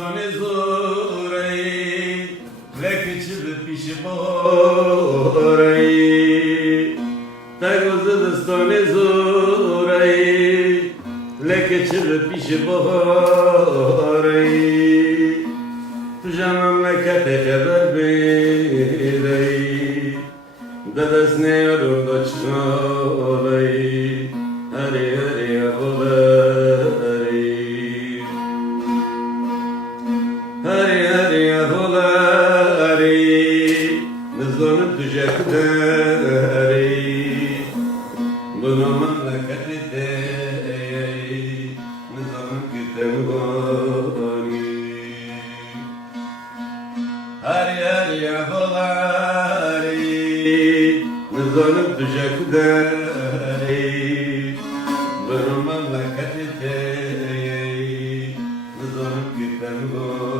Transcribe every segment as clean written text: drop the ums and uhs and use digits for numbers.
دستان زوری لکه چه به پیش باری تگوز دستان زوری لکه چه به پیش باری تو جا مملکت خبر بیری دست نیارون دا چنالی هری هری اغلاری هری هری اغلاری نزانم تو جا کداری بنا مملکت دی نزانم که تنگانی هری هری اغلاری نزانم تو جا کداری بنا مملکت دی نزانم که تنگانی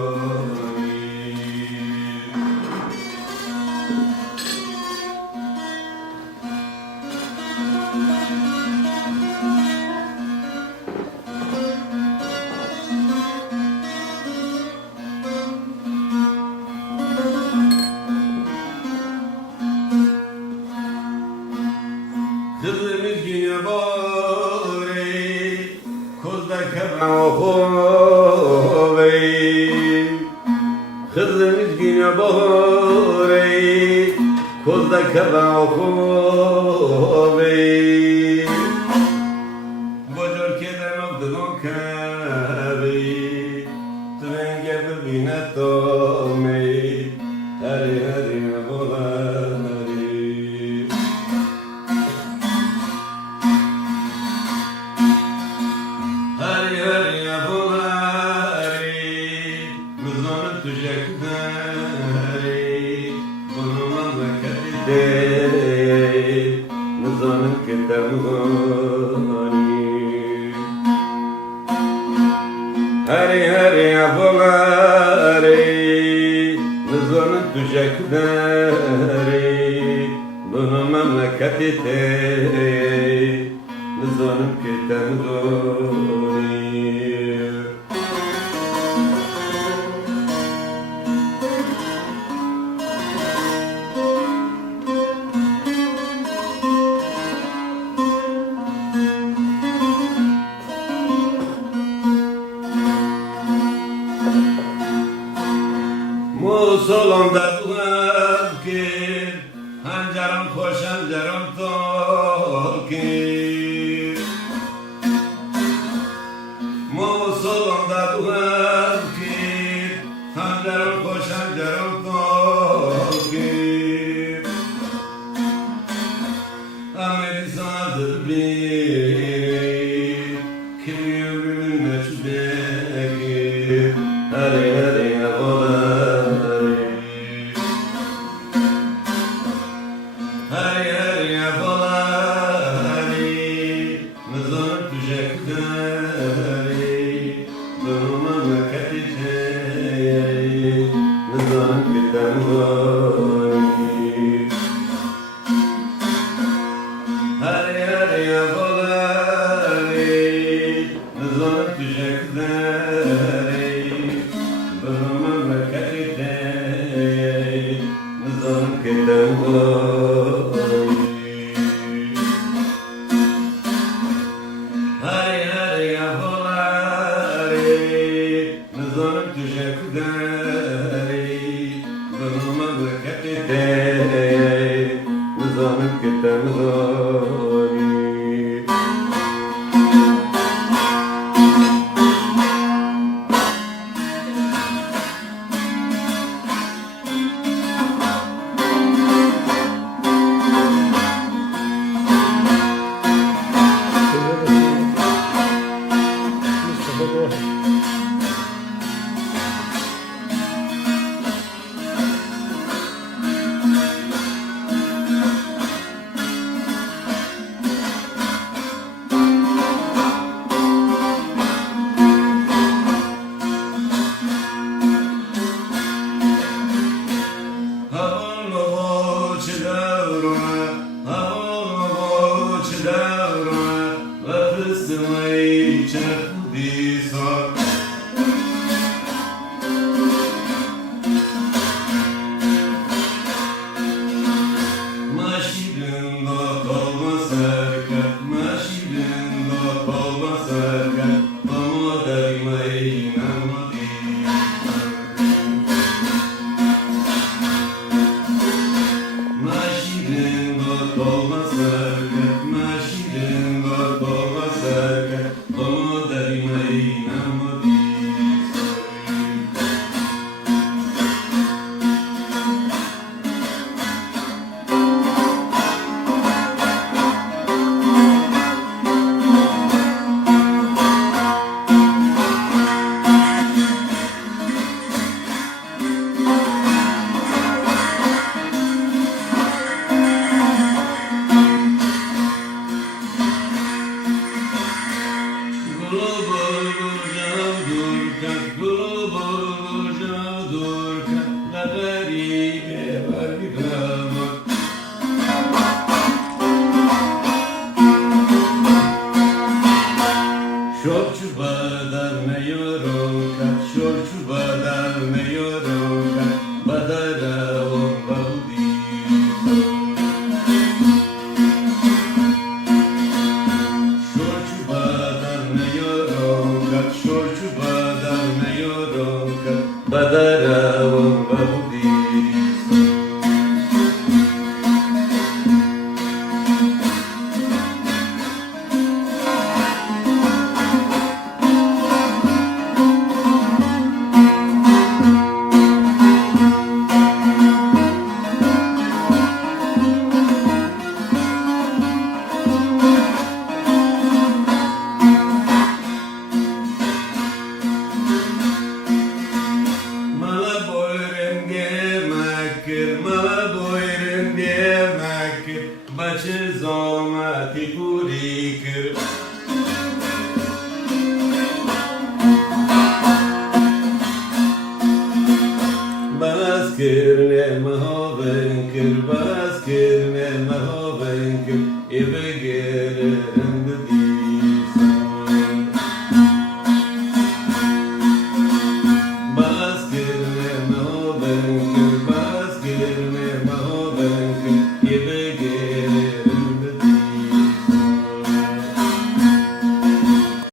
Kızımız güne bari Kozda kebem oğuvey Kızımız güne bari Kozda kebem oğuvey Bocor keden okdun kebi Tüven gebir bine tomey Heri heri bolari Heri heri yapıları Mızlanıp tücekleri Bunu memleketi değil Mızlanıp gitemgani Heri heri yapıları Mızlanıp tücekleri Bunu memleketi değil Mızlanıp gitemgani Musolonda duvar ki Hancaram hoş hancaram tol ki Musolonda duvar ki Hancaram hoş hancaram tol ki Ameli sanadır bir Kimi ömrümün meçhudeki Heri heri yapıları Heri heri yapıları Mızlanıp tücekleri Bunu memleketi değil Mızlanıp gitemgani Heri heri yapıları Mızlanıp tücekleri Bunu memleketi değil Mızlanıp gitemgani Heri heri yapıları Mızlanıp tücekleri Bunu memleketi değil Mızlanıp gitemgani Bas kirne mahoven kir bas kirne mahoven